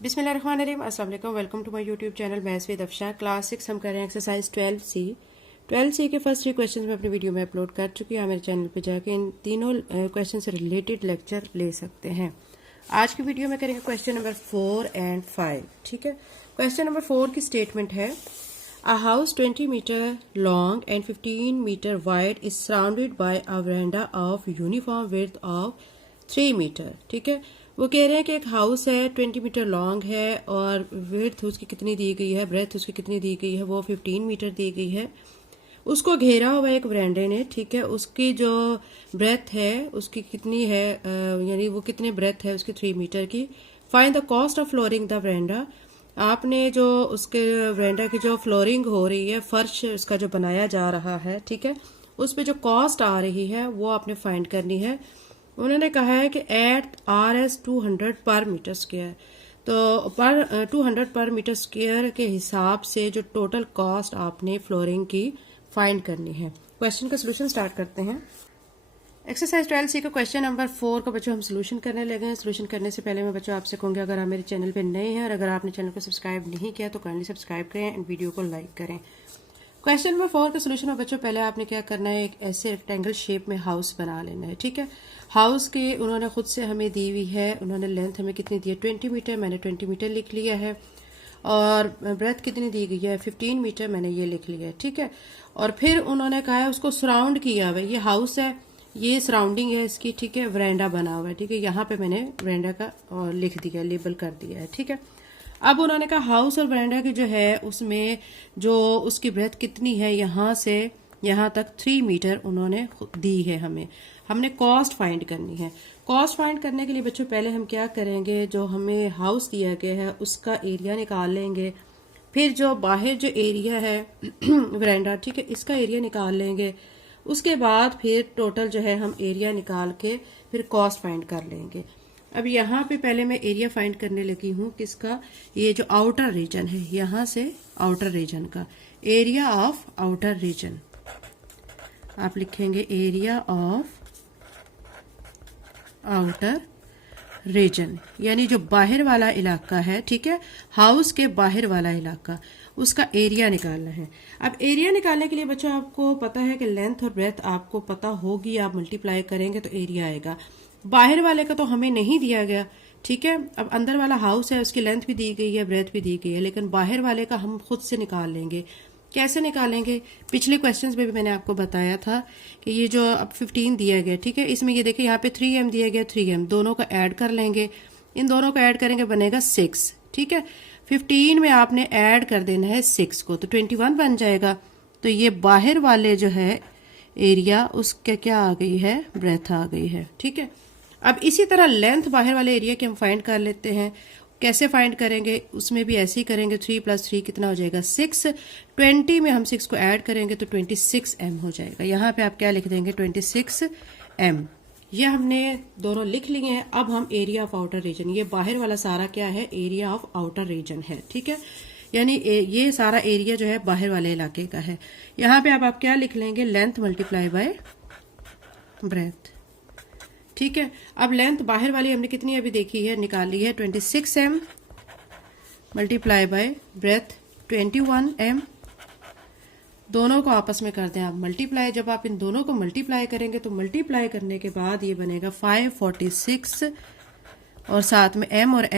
बिस्मिल्लाहिर्रहमानिर्रहीम, अस्सलाम वालेकुम। Welcome to my YouTube channel maths with Afsha. Class 6 हम कर रहे हैं एक्सरसाइज 12C के फर्स्ट 3 क्वेश्चंस मैं अपनी वीडियो में अपलोड कर चुकी हूँ। मेरे चैनल पे जाके इन तीनों क्वेश्चन से रिलेटेड लेक्चर ले सकते हैं। आज की वीडियो में करेंगे क्वेश्चन नंबर 4 एंड 5। ठीक है, क्वेश्चन नंबर 4 की स्टेटमेंट है a house 20 metre long and 15 metre wide is surrounded by a veranda of uniform width of 3 metre. ठीक है, वो कह रहे हैं कि एक हाउस है 20 मीटर लॉन्ग है और विड्थ उसकी कितनी दी गई है, ब्रेथ उसकी कितनी दी गई है, वो 15 मीटर दी गई है। उसको घेरा हुआ एक वरांडे ने। ठीक है, उसकी जो ब्रेथ है उसकी कितनी है, यानी वो कितने ब्रेथ है उसकी 3 मीटर की। Find the cost of flooring the वरांडा। आपने जो उसके वरांडा की जो फ्लोरिंग हो रही है, फर्श उसका जो बनाया जा रहा है, ठीक है, उस पर जो कॉस्ट आ रही है वो आपने फाइंड करनी है। उन्होंने कहा है कि एट RS 200 पर मीटर स्क्वायर, तो पर 200 पर मीटर स्क्वायर के हिसाब से जो टोटल कॉस्ट आपने फ्लोरिंग की फाइंड करनी है। क्वेश्चन का सोल्यूशन स्टार्ट करते हैं। एक्सरसाइज 12C का क्वेश्चन नंबर 4 का बच्चों हम सोल्यूशन करने लगे हैं। सोल्यूशन करने से पहले मैं बच्चों आपसे कहूँगी, अगर आप मेरे चैनल पे नए हैं और अगर आपने चैनल को सब्सक्राइब नहीं किया तो काइंडली सब्सक्राइब करें एंड वीडियो को लाइक करें। क्वेश्चन नंबर 4 का सोल्यूशन में बच्चों पहले आपने क्या करना है, एक ऐसे रेक्टेंगल शेप में हाउस बना लेना है। ठीक है, हाउस के उन्होंने खुद से हमें दी हुई है, उन्होंने लेंथ हमें कितनी दी है 20 मीटर, मैंने 20 मीटर लिख लिया है। और ब्रेथ कितनी दी गई है 15 मीटर, मैंने ये लिख लिया है। ठीक है, और फिर उन्होंने कहा है उसको सराउंड किया हुआ है, ये हाउस है, ये सराउंडिंग है इसकी। ठीक है, वरांडा बना हुआ है। ठीक है, यहाँ पे मैंने वरांडा का लिख दिया, लेबल कर दिया है। ठीक है, अब उन्होंने कहा हाउस और वरांडा की जो है उसमें जो उसकी ब्रेथ कितनी है, यहाँ से यहाँ तक 3 मीटर उन्होंने दी है। हमने कॉस्ट फाइंड करनी है। कॉस्ट फाइंड करने के लिए बच्चों पहले हम क्या करेंगे, जो हमें हाउस दिया गया है उसका एरिया निकाल लेंगे। फिर जो बाहर जो एरिया है वरांडा, ठीक है, इसका एरिया निकाल लेंगे। उसके बाद फिर टोटल जो है हम एरिया निकाल के फिर कॉस्ट फाइंड कर लेंगे। अब यहाँ पे पहले मैं एरिया फाइंड करने लगी हूँ किसका, ये जो आउटर रीजन है, यहाँ से आउटर रीजन का एरिया ऑफ आउटर रीजन आप लिखेंगे, एरिया ऑफ आउटर रीजन, यानी जो बाहर वाला इलाका है। ठीक है, हाउस के बाहर वाला इलाका, उसका एरिया निकालना है। अब एरिया निकालने के लिए बच्चों आपको पता है कि लेंथ और ब्रेथ आपको पता होगी, आप मल्टीप्लाई करेंगे तो एरिया आएगा। बाहर वाले का तो हमें नहीं दिया गया। ठीक है, अब अंदर वाला हाउस है, उसकी लेंथ भी दी गई है, ब्रेथ भी दी गई है, लेकिन बाहर वाले का हम खुद से निकाल लेंगे। कैसे निकालेंगे, पिछले क्वेश्चंस में भी मैंने आपको बताया था कि ये जो अब 15 दिया गया, ठीक है, इसमें ये देखिए यहाँ पे 3m दिया गया, 3m दोनों का ऐड कर लेंगे, इन दोनों को ऐड करेंगे बनेगा 6। ठीक है, 15 में आपने ऐड कर देना है 6 को, तो 21 बन जाएगा। तो ये बाहर वाले जो है एरिया उसका क्या आ गई है, ब्रेथ आ गई है। ठीक है, अब इसी तरह लेंथ बाहर वाले एरिया की हम फाइंड कर लेते हैं। कैसे फाइंड करेंगे, उसमें भी ऐसे ही करेंगे, 3 + 3 कितना हो जाएगा 6। 20 में हम 6 को ऐड करेंगे तो 26m हो जाएगा। यहाँ पे आप क्या लिख देंगे 26m। ये हमने दोनों लिख लिए हैं। अब हम एरिया ऑफ आउटर रीजन, ये बाहर वाला सारा क्या है, एरिया ऑफ आउटर रीजन है। ठीक है, यानी ये सारा एरिया जो है बाहर वाले इलाके का है। यहाँ पे अब आप क्या लिख लेंगे, लेंथ मल्टीप्लाई बाय ब्रेथ। ठीक है, अब लेंथ बाहर वाली हमने कितनी अभी देखी है, निकाली है 26m multiply by breath 21m। दोनों को आपस में कर दें आप मल्टीप्लाई। जब आप इन दोनों को मल्टीप्लाई करेंगे तो मल्टीप्लाई करने के बाद ये बनेगा 546 और साथ में m और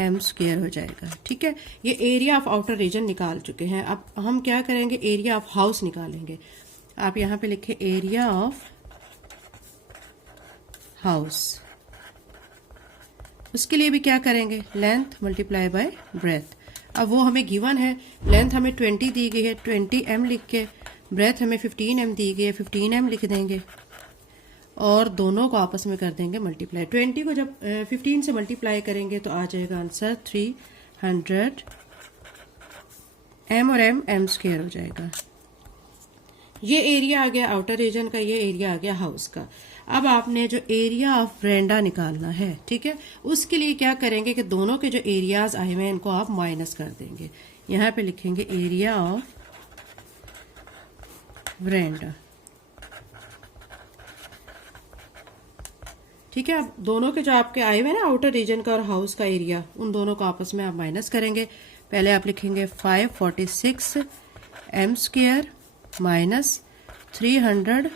m स्क्वायर हो जाएगा। ठीक है, ये एरिया ऑफ आउटर रीजन निकाल चुके हैं। अब हम क्या करेंगे, एरिया ऑफ हाउस निकालेंगे। आप यहाँ पे लिखे एरिया ऑफ हाउस। उसके लिए भी क्या करेंगे, लेंथ मल्टीप्लाई बाय ब्रेथ। अब वो हमें गिवन है, लेंथ हमें 20 दी गई है, 20m लिख के, ब्रेथ हमें 15m दी गई है, 15m लिख देंगे और दोनों को आपस में कर देंगे मल्टीप्लाई। 20 को जब 15 से मल्टीप्लाई करेंगे तो आ जाएगा आंसर 300। m और m स्क्वायर हो जाएगा। ये एरिया आ गया आउटर रीजन का, ये एरिया आ गया हाउस का। अब आपने जो एरिया ऑफ वरांडा निकालना है, ठीक है, उसके लिए क्या करेंगे कि दोनों के जो एरियाज आए हुए हैं इनको आप माइनस कर देंगे। यहाँ पे लिखेंगे एरिया ऑफ वरांडा। ठीक है। अब दोनों के जो आपके आए हुए ना आउटर रीजन का और हाउस का एरिया, उन दोनों को आपस में आप माइनस करेंगे। पहले आप लिखेंगे 546 m square minus 300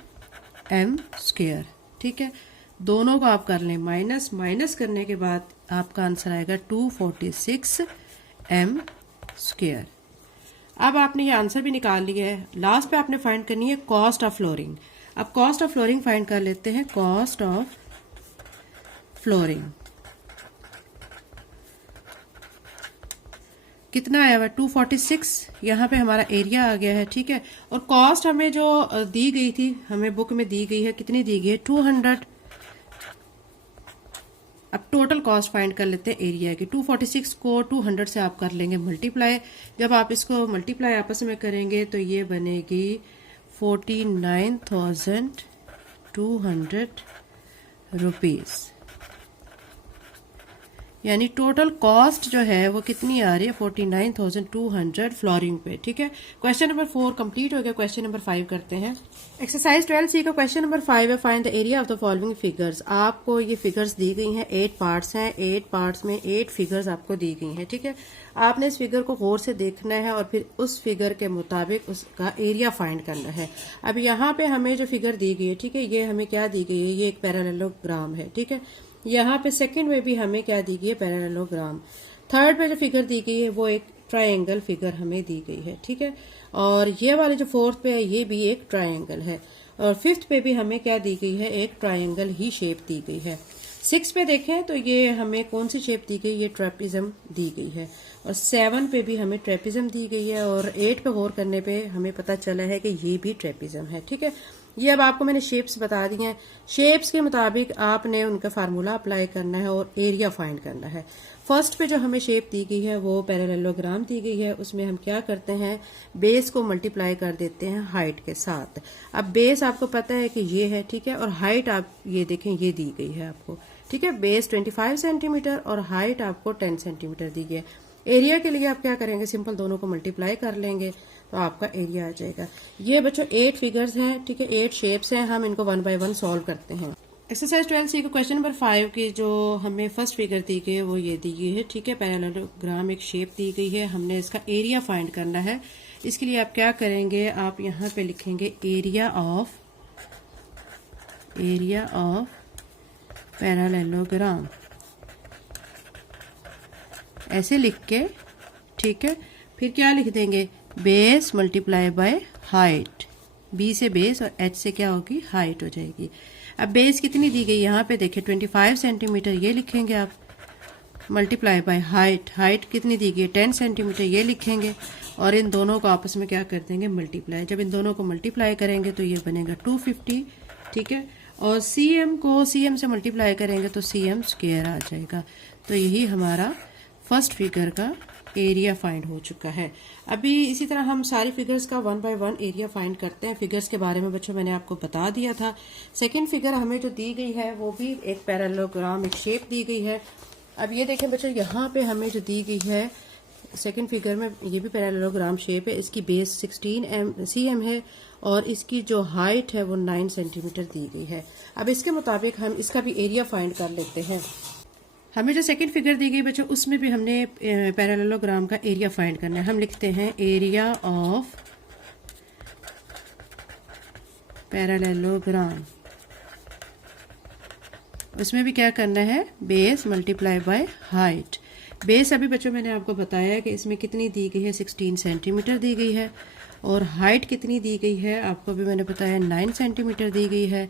m square. ठीक है, दोनों को आप कर लें माइनस, माइनस करने के बाद आपका आंसर आएगा 246 m स्क्वायर। अब आपने ये आंसर भी निकाल लिया है। लास्ट पे आपने फाइंड करनी है कॉस्ट ऑफ फ्लोरिंग। अब कॉस्ट ऑफ फ्लोरिंग फाइंड कर लेते हैं। कॉस्ट ऑफ फ्लोरिंग कितना आया हुआ 246, यहाँ पे हमारा एरिया आ गया है। ठीक है, और कॉस्ट हमें जो दी गई थी, हमें बुक में दी गई है, कितनी दी गई है 200। अब टोटल कॉस्ट फाइंड कर लेते हैं एरिया की। 246 को 200 से आप कर लेंगे मल्टीप्लाई। जब आप इसको मल्टीप्लाई आपस में करेंगे तो ये बनेगी 49,200 रुपीज। यानी टोटल कॉस्ट जो है वो कितनी आ रही है 49,200 फ्लोरिंग पे। ठीक है, क्वेश्चन नंबर 4 कंप्लीट हो गया। क्वेश्चन नंबर 5 करते हैं। एक्सरसाइज 12C का क्वेश्चन नंबर 5 है, find the area of the following figures. आपको ये फिगर्स दी गई हैं, 8 पार्ट्स हैं, 8 पार्ट्स में 8 फिगर्स आपको दी गई हैं। ठीक है, आपने इस फिगर को गौर से देखना है और फिर उस फिगर के मुताबिक उसका एरिया फाइंड करना है। अब यहाँ पे हमें जो फिगर दी गई है, ठीक है, ये हमें क्या दी गई है, ये एक पैरेललोग्राम है। ठीक है, यहाँ पे सेकंड में भी हमें क्या दी गई है पैरेललोग्राम। थर्ड पे जो फिगर दी गई है वो एक ट्रायंगल फिगर हमें दी गई है। ठीक है, और ये वाले जो फोर्थ पे है ये भी एक ट्रायंगल है, और फिफ्थ पे भी हमें क्या दी गई है, एक ट्रायंगल ही शेप दी गई है। 6 पे देखें तो ये हमें कौन सी शेप दी गई, ये ट्रेपिज्म दी गई है, और 7 पे भी हमें ट्रेपिज्म दी गई है, और 8 पे गौर करने पे हमें पता चला है कि ये भी ट्रेपिज्म है। ठीक है, ये अब आपको मैंने शेप्स बता दी हैं। शेप्स के मुताबिक आपने उनका फार्मूला अप्लाई करना है और एरिया फाइंड करना है। फर्स्ट पे जो हमें शेप दी गई है वो पैरेललोग्राम दी गई है। उसमें हम क्या करते हैं, बेस को मल्टीप्लाई कर देते हैं हाइट के साथ। अब बेस आपको पता है कि ये है, ठीक है, और हाइट आप ये देखें ये दी गई है आपको। ठीक है, बेस 25 सेंटीमीटर और हाइट आपको 10 सेंटीमीटर दी गई है। एरिया के लिए आप क्या करेंगे, सिंपल दोनों को मल्टीप्लाई कर लेंगे तो आपका एरिया आ जाएगा। ये बच्चों 8 फिगर्स हैं, ठीक है, 8 शेप्स हैं। हम इनको 1 बाय 1 सॉल्व करते हैं। एक्सरसाइज 12C का क्वेश्चन नंबर 5 की जो हमें फर्स्ट फिगर दी गई है वो ये दी गई है। ठीक है, पैरेललोग्राम एक शेप दी गई है, हमने इसका एरिया फाइंड करना है। इसके लिए आप क्या करेंगे, आप यहाँ पे लिखेंगे एरिया ऑफ पैरेललोग्राम, ऐसे लिख के, ठीक है, फिर क्या लिख देंगे, base multiply by height. B से बेस और एच से क्या होगी, हाइट हो जाएगी। अब बेस कितनी दी गई, यहाँ पे देखिए 25 सेंटीमीटर, ये लिखेंगे आप, मल्टीप्लाई बाय हाइट। हाइट कितनी दी गई 10 सेंटीमीटर, ये लिखेंगे, और इन दोनों को आपस में क्या कर देंगे, मल्टीप्लाई। जब इन दोनों को मल्टीप्लाई करेंगे तो ये बनेगा 250। ठीक है, और सीएम को सीएम से मल्टीप्लाई करेंगे तो सीएम स्क्वायर आ जाएगा। तो यही हमारा फर्स्ट फिगर का एरिया फाइंड हो चुका है। अभी इसी तरह हम सारी फिगर्स का 1 बाय 1 एरिया फाइंड करते हैं। फिगर्स के बारे में बच्चों मैंने आपको बता दिया था। सेकंड फिगर हमें जो दी गई है वो भी एक पैरेललोग्राम एक शेप दी गई है। अब ये देखें बच्चों, यहाँ पे हमें जो दी गई है सेकंड फिगर में, ये भी पैरेललोग्राम शेप है। इसकी बेस 16 cm है और इसकी जो हाइट है वो 9 सेंटीमीटर दी गई है। अब इसके मुताबिक हम इसका भी एरिया फाइंड कर लेते हैं। हमें जो सेकंड फिगर दी गई बच्चों उसमें भी हमने पैरेललोग्राम का एरिया फाइंड करना है। हम लिखते हैं एरिया ऑफ पैरेललोग्राम। उसमें भी क्या करना है, base multiply by height. Base अभी बच्चों मैंने आपको बताया कि इसमें कितनी दी गई है, 16 सेंटीमीटर दी गई है, और हाइट कितनी दी गई है आपको भी मैंने बताया 9 सेंटीमीटर दी गई है।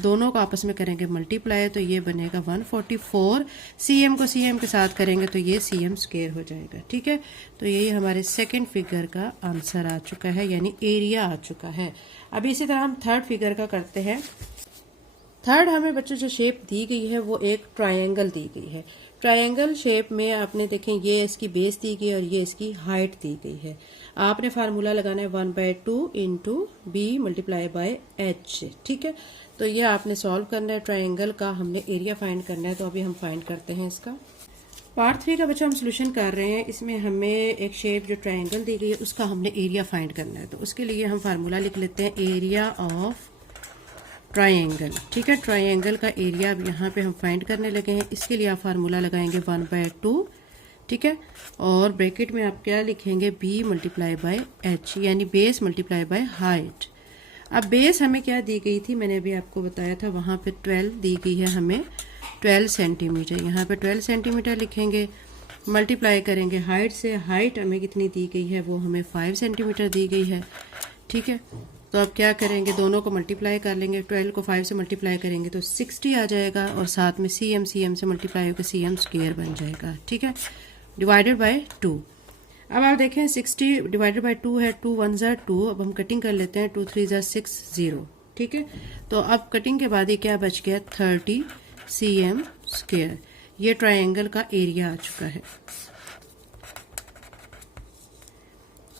दोनों को आपस में करेंगे मल्टीप्लाई तो ये बनेगा 144। सीएम को सीएम के साथ करेंगे तो ये सीएम स्क्वायर हो जाएगा। ठीक है, तो यही हमारे सेकंड फिगर का आंसर आ चुका है, यानी एरिया आ चुका है। अभी इसी तरह हम थर्ड फिगर का करते हैं। थर्ड हमें बच्चों जो शेप दी गई है वो एक ट्रायंगल दी गई है। ट्रायंगल शेप में आपने देखें ये इसकी बेस दी गई और ये इसकी हाइट दी गई है। आपने फार्मूला लगाना है 1/2 into B multiply by H. ठीक है, तो ये आपने सॉल्व करना है। ट्रायंगल का हमने एरिया फाइंड करना है, तो अभी हम फाइंड करते हैं इसका। पार्ट 3 का बच्चा हम सोल्यूशन कर रहे हैं। इसमें हमें एक शेप जो ट्रायंगल दी गई है उसका हमने एरिया फाइंड करना है, तो उसके लिए हम फार्मूला लिख लेते हैं एरिया ऑफ ट्राइंगल, ठीक है। ट्राइंगल का एरिया अब यहाँ पे हम फाइंड करने लगे हैं। इसके लिए आप फार्मूला लगाएंगे 1/2, ठीक है, और ब्रैकेट में आप क्या लिखेंगे, b मल्टीप्लाई बाय h, यानी बेस मल्टीप्लाई बाय हाइट। अब बेस हमें क्या दी गई थी, मैंने अभी आपको बताया था, वहाँ पे 12 दी गई है हमें, 12 सेंटीमीटर। यहाँ पे 12 सेंटीमीटर लिखेंगे, मल्टीप्लाई करेंगे हाइट से। हाइट हमें कितनी दी गई है, वो हमें 5 सेंटीमीटर दी गई है, ठीक है। तो अब क्या करेंगे, दोनों को मल्टीप्लाई कर लेंगे। 12 को 5 से मल्टीप्लाई करेंगे तो 60 आ जाएगा, और साथ में cm से मल्टीप्लाई होकर cm स्क्वायर बन जाएगा, ठीक है, डिवाइडेड बाय 2। अब आप देखें 60 डिवाइडेड बाय 2 है, 2 1 ज़ा 2। अब हम कटिंग कर लेते हैं, 2 3 ज़ा 6 0, ठीक है। तो अब कटिंग के बाद ये क्या बच गया, 30 cm स्क्वायर। ये ट्रायंगल का एरिया आ चुका है।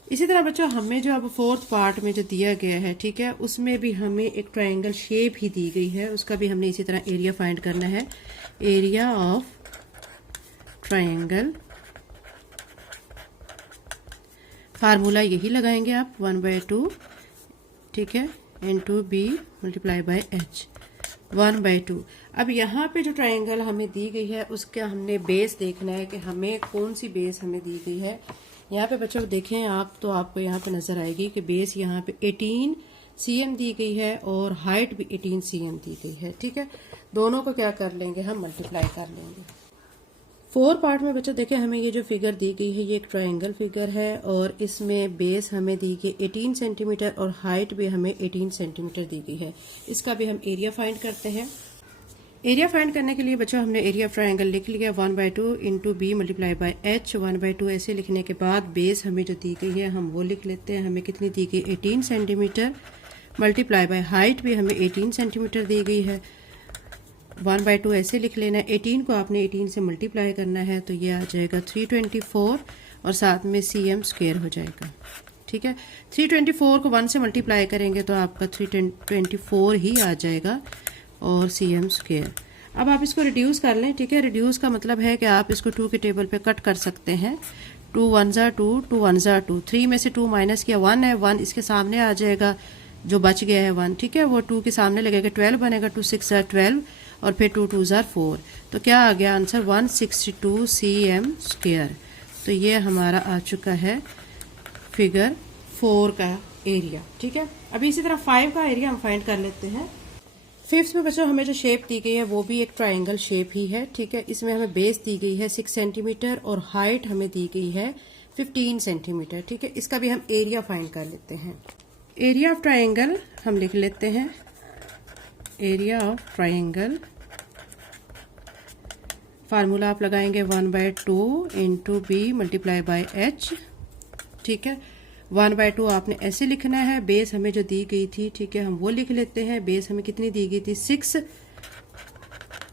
इसी तरह बच्चों हमें जो अब फोर्थ पार्ट में जो दिया गया है, ठीक है, उसमें भी हमें एक ट्रायंगल शेप ही दी गई है, उसका भी हमने इसी तरह एरिया फाइंड करना है। एरिया ऑफ ट्रायंगल, फार्मूला यही लगाएंगे आप, 1/2, ठीक है, into b multiply by h, 1/2। अब यहाँ पे जो ट्रायंगल हमें दी गई है उसका हमने बेस देखना है कि हमें कौन सी बेस हमें दी गई है। यहाँ पे बच्चों देखें आप, तो आपको यहाँ पे नजर आएगी कि बेस यहाँ पे 18 cm दी गई है और हाइट भी 18 cm दी गई है, ठीक है। दोनों को क्या कर लेंगे, हम मल्टीप्लाई कर लेंगे। 4 पार्ट में बच्चों देखें हमें ये जो फिगर दी गई है ये एक ट्रायंगल फिगर है, और इसमें बेस हमें दी गई 18 सेंटीमीटर और हाइट भी हमें 18 सेंटीमीटर दी गई है। इसका भी हम एरिया फाइंड करते हैं। एरिया फाइंड करने के लिए बच्चों हमने एरिया ऑफ ट्रायंगल लिख लिया, 1/2 into b multiply by h। 1/2 ऐसे लिखने के बाद बेस हमें जो दी गई है हम वो लिख लेते हैं। हमें कितनी दी गई, 18 सेंटीमीटर, मल्टीप्लाई बाय हाइट भी हमें 18 सेंटीमीटर दी गई है। 1/2 ऐसे लिख लेना है। 18 को आपने 18 से मल्टीप्लाई करना है तो ये आ जाएगा 324, और साथ में cm स्क्वायर हो जाएगा, ठीक है। 324 को 1 से मल्टीप्लाई करेंगे तो आपका 324 ही आ जाएगा, और cm स्क्वायर। अब आप इसको रिड्यूस कर लें, ठीक है। रिड्यूस का मतलब है कि आप इसको 2 के टेबल पे कट कर सकते हैं। 2 1 ज़ा 2, 2 1 ज़ा 2, 3 में से 2 माइनस किया, 1 है, 1 इसके सामने आ जाएगा, जो बच गया है 1, ठीक है, वो 2 के सामने लगेगा, 12 बनेगा, 2 6 ज़ा 12, और फिर 2 2 ज़ा 4। तो क्या आ गया आंसर, 162 cm स्क्वायर। तो ये हमारा आ चुका है फिगर 4 का एरिया, ठीक है। अभी इसी तरह 5 का एरिया हम फाइंड कर लेते हैं। 5th में बच्चों हमें जो शेप दी गई है वो भी एक ट्रायंगल शेप ही है, ठीक है। इसमें हमें बेस दी गई है 6 सेंटीमीटर और हाइट हमें दी गई है 15 सेंटीमीटर, ठीक है। इसका भी हम एरिया फाइंड कर लेते हैं। एरिया ऑफ ट्रायंगल हम लिख लेते हैं, एरिया ऑफ ट्रायंगल, फार्मूला आप लगाएंगे 1/2 into b multiply by h, ठीक है। 1/2 आपने ऐसे लिखना है। बेस हमें जो दी गई थी, ठीक है, हम वो लिख लेते हैं। बेस हमें कितनी दी गई थी, 6,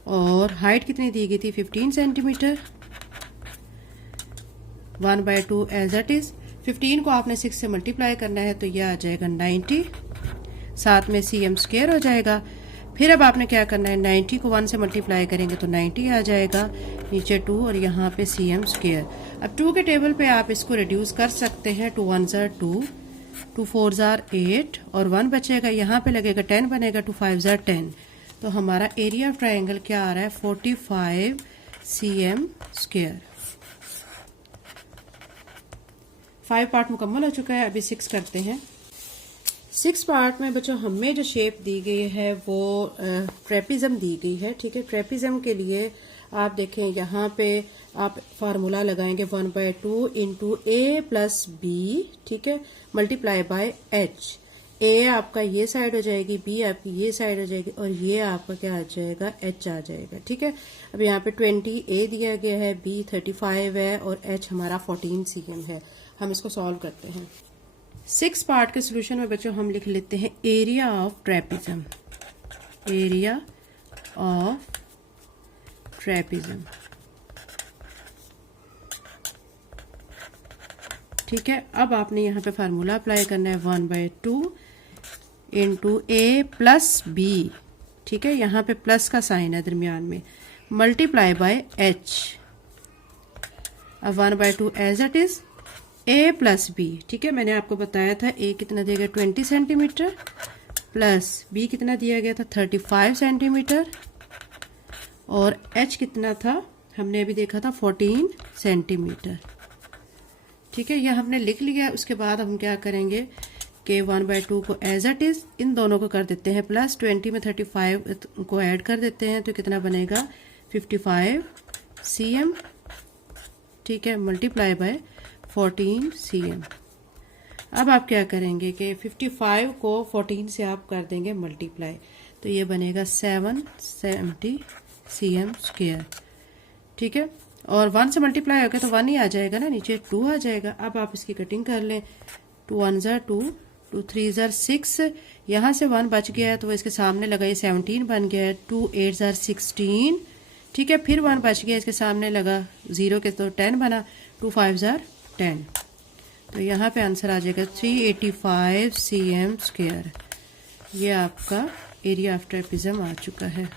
और हाइट कितनी दी गई थी, 15 सेंटीमीटर। 1/2 as it is. 15 को आपने 6 से मल्टीप्लाई करना है तो यह आ जाएगा 90, साथ में cm स्क्वायर हो जाएगा। फिर अब आपने क्या करना है, 90 को 1 से मल्टीप्लाई करेंगे तो 90 आ जाएगा, नीचे 2 और यहाँ पे cm स्क्वायर। अब 2 के टेबल पे आप इसको रिड्यूस कर सकते हैं। 2 1 ज़ा 2, 2 4 ज़ा 8, और 1 बचेगा, यहाँ पे लगेगा 10 बनेगा, 2 5 ज़ा 10। तो हमारा एरिया ऑफ ट्रायंगल क्या आ रहा है, 45 cm स्क्वायर। 5 पार्ट मुकम्मल हो चुका है। अभी 6 करते हैं। 6 पार्ट में बच्चों हमें जो शेप दी गई है वो ट्रेपिज्म दी गई है, ठीक है। ट्रेपिज्म के लिए आप देखें यहाँ पे आप फार्मूला लगाएंगे 1/2 इंटू a प्लस b, ठीक है, मल्टीप्लाई बाय h। a आपका ये साइड हो जाएगी, b आपकी ये साइड हो जाएगी, और ये आपका क्या आ जाएगा, h आ जाएगा, ठीक है। अब यहाँ पे 20 a दिया गया है, b 35 है, और h हमारा 14 cm है। हम इसको सॉल्व करते हैं। 6 पार्ट के सोल्यूशन में बच्चों हम लिख लेते हैं area of trapezium, area of trapezium, ठीक है। अब आपने यहाँ पे फार्मूला अप्लाई करना है 1/2 इंटू a प्लस b, ठीक है, यहाँ पे प्लस का साइन है दरमियान में, मल्टीप्लाई बाय h। अब 1/2 as it is, a plus b, ठीक है। मैंने आपको बताया था a कितना देगा, 20 सेंटीमीटर, प्लस बी कितना दिया गया था 35 सेंटीमीटर और एच कितना था हमने अभी देखा था 14 सेंटीमीटर। ठीक है, यह हमने लिख लिया। उसके बाद हम क्या करेंगे कि 1/2 को एज इट इज इन दोनों को कर देते हैं प्लस 20 में 35 को ऐड कर देते हैं तो कितना बनेगा 55 cm। ठीक है, मल्टीप्लाई बाय 14 cm। अब आप क्या करेंगे कि 55 को 14 से आप कर देंगे मल्टीप्लाई तो ये बनेगा 770 cm स्क्वायर। ठीक है, और 1 से मल्टीप्लाई होगा तो 1 ही आ जाएगा ना, नीचे 2 आ जाएगा। अब आप इसकी कटिंग कर लें। 2 1 ज़ा 2, 2 3 ज़ा 6, यहाँ से 1 बच गया है तो वो इसके सामने लगा, ये 17 बन गया है। 2 8 ज़ा 16। ठीक है, फिर 1 बच गया इसके सामने लगा 0 के तो 10 बना। 2 5 ज़ा 10 तो यहाँ पे आंसर आ जाएगा 385 cm स्क्वायर। ये आपका एरिया ऑफ ट्रेपेजियम आ चुका है।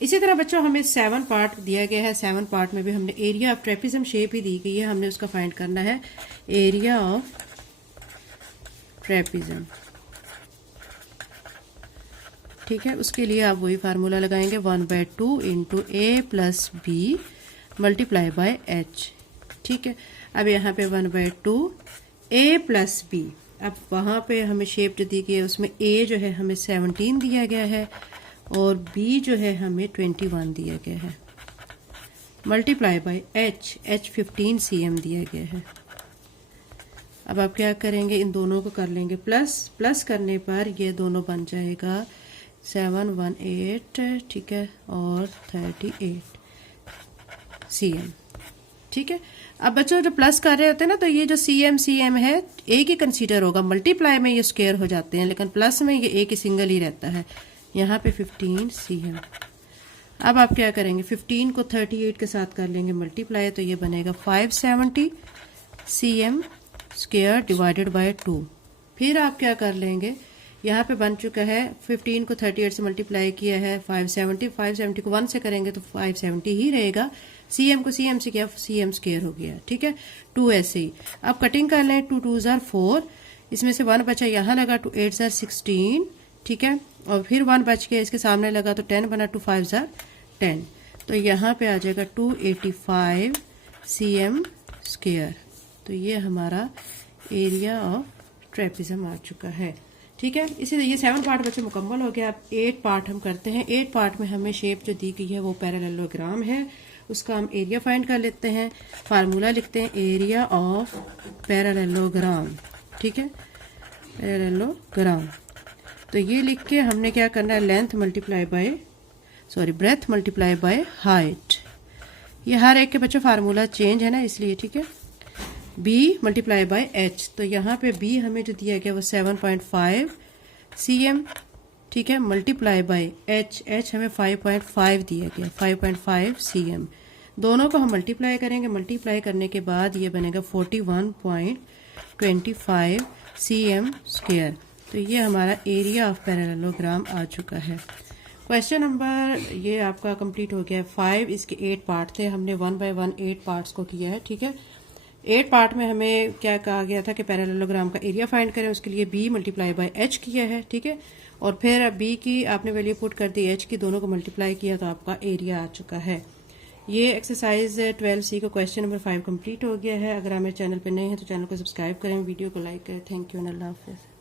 इसी तरह बच्चों हमें 7 पार्ट दिया गया है। 7 पार्ट में भी हमने एरिया ऑफ ट्रेपेजियम शेप ही दी गई है, हमने उसका फाइंड करना है एरिया ऑफ ट्रेपेजियम। ठीक है, उसके लिए आप वही फार्मूला लगाएंगे 1/2 into A plus B multiply by H. ठीक है, अब यहाँ पे 1/2 ए प्लस बी। अब वहाँ पे हमें शेप जो दी गई है उसमें ए जो है हमें 17 दिया गया है और बी जो है हमें 21 दिया गया है multiply by H. H 15 cm दिया गया है। अब आप क्या करेंगे, इन दोनों को कर लेंगे प्लस। प्लस करने पर ये दोनों बन जाएगा 718। ठीक है, और 38 cm। ठीक है, अब बच्चों जो प्लस कर रहे होते हैं ना तो ये जो cm है एक ही कंसीडर होगा। मल्टीप्लाई में ये स्क्वायर हो जाते हैं लेकिन प्लस में ये एक ही सिंगल ही रहता है। यहाँ पे 15 cm। अब आप क्या करेंगे, 15 को 38 के साथ कर लेंगे मल्टीप्लाई तो ये बनेगा 570 cm स्क्वायर डिवाइडेड बाय 2। फिर आप क्या कर लेंगे, यहाँ पे बन चुका है 15 को 38 से मल्टीप्लाई किया है 570 को 1 से करेंगे तो 570 ही रहेगा। cm को cm से किया cm स्क्वायर हो गया। ठीक है, 2 ऐसे ही। अब कटिंग कर लें। 2 2 ज़ा 4, इसमें से 1 बचा यहाँ लगा। 2 8 ज़ा 16। ठीक है, और फिर 1 बच गया इसके सामने लगा तो 10 बना। 2 5 ज़ा 10 तो यहाँ पे आ जाएगा 285 cm स्क्वायर। तो ये हमारा एरिया ऑफ ट्रेपेजियम आ चुका है। ठीक है, इसीलिए ये 7 पार्ट बच्चे मुकम्मल हो गया। अब 8 पार्ट हम करते हैं। 8 पार्ट में हमें शेप जो दी गई है वो पैरेललोग्राम है, उसका हम एरिया फाइंड कर लेते हैं। फार्मूला लिखते हैं एरिया ऑफ पैरेललोग्राम। ठीक है, पैरेललोग्राम तो ये लिख के हमने क्या करना है, length multiply by breath multiply by height. ये हर एक के बच्चों फार्मूला चेंज है ना इसलिए। ठीक है, b मल्टीप्लाई बाय h तो यहाँ पे b हमें जो दिया गया वो 7.5 cm। ठीक है, मल्टीप्लाई बाय h हमें 5.5 दिया गया 5.5 cm। दोनों को हम मल्टीप्लाई करेंगे। मल्टीप्लाई करने के बाद ये बनेगा 41.25 cm स्क्वायर। तो ये हमारा एरिया ऑफ पैरेललोग्राम आ चुका है। क्वेश्चन नंबर ये आपका कंप्लीट हो गया है 5। इसके 8 पार्ट थे, हमने 1 बाय 1 8 पार्ट्स को किया है। ठीक है, 8 पार्ट में हमें क्या कहा गया था कि पैरेललोग्राम का एरिया फाइंड करें, उसके लिए b मल्टीप्लाई बाय h किया है। ठीक है, और फिर b की आपने वैल्यू पुट कर दी, h की दोनों को मल्टीप्लाई किया तो आपका एरिया आ चुका है। ये एक्सरसाइज 12C का क्वेश्चन नंबर 5 कंप्लीट हो गया है। अगर आप मेरे चैनल पर नए हैं तो चैनल को सब्सक्राइब करें, वीडियो को लाइक करें। थैंक यू एंड अल्लाह हाफिज़।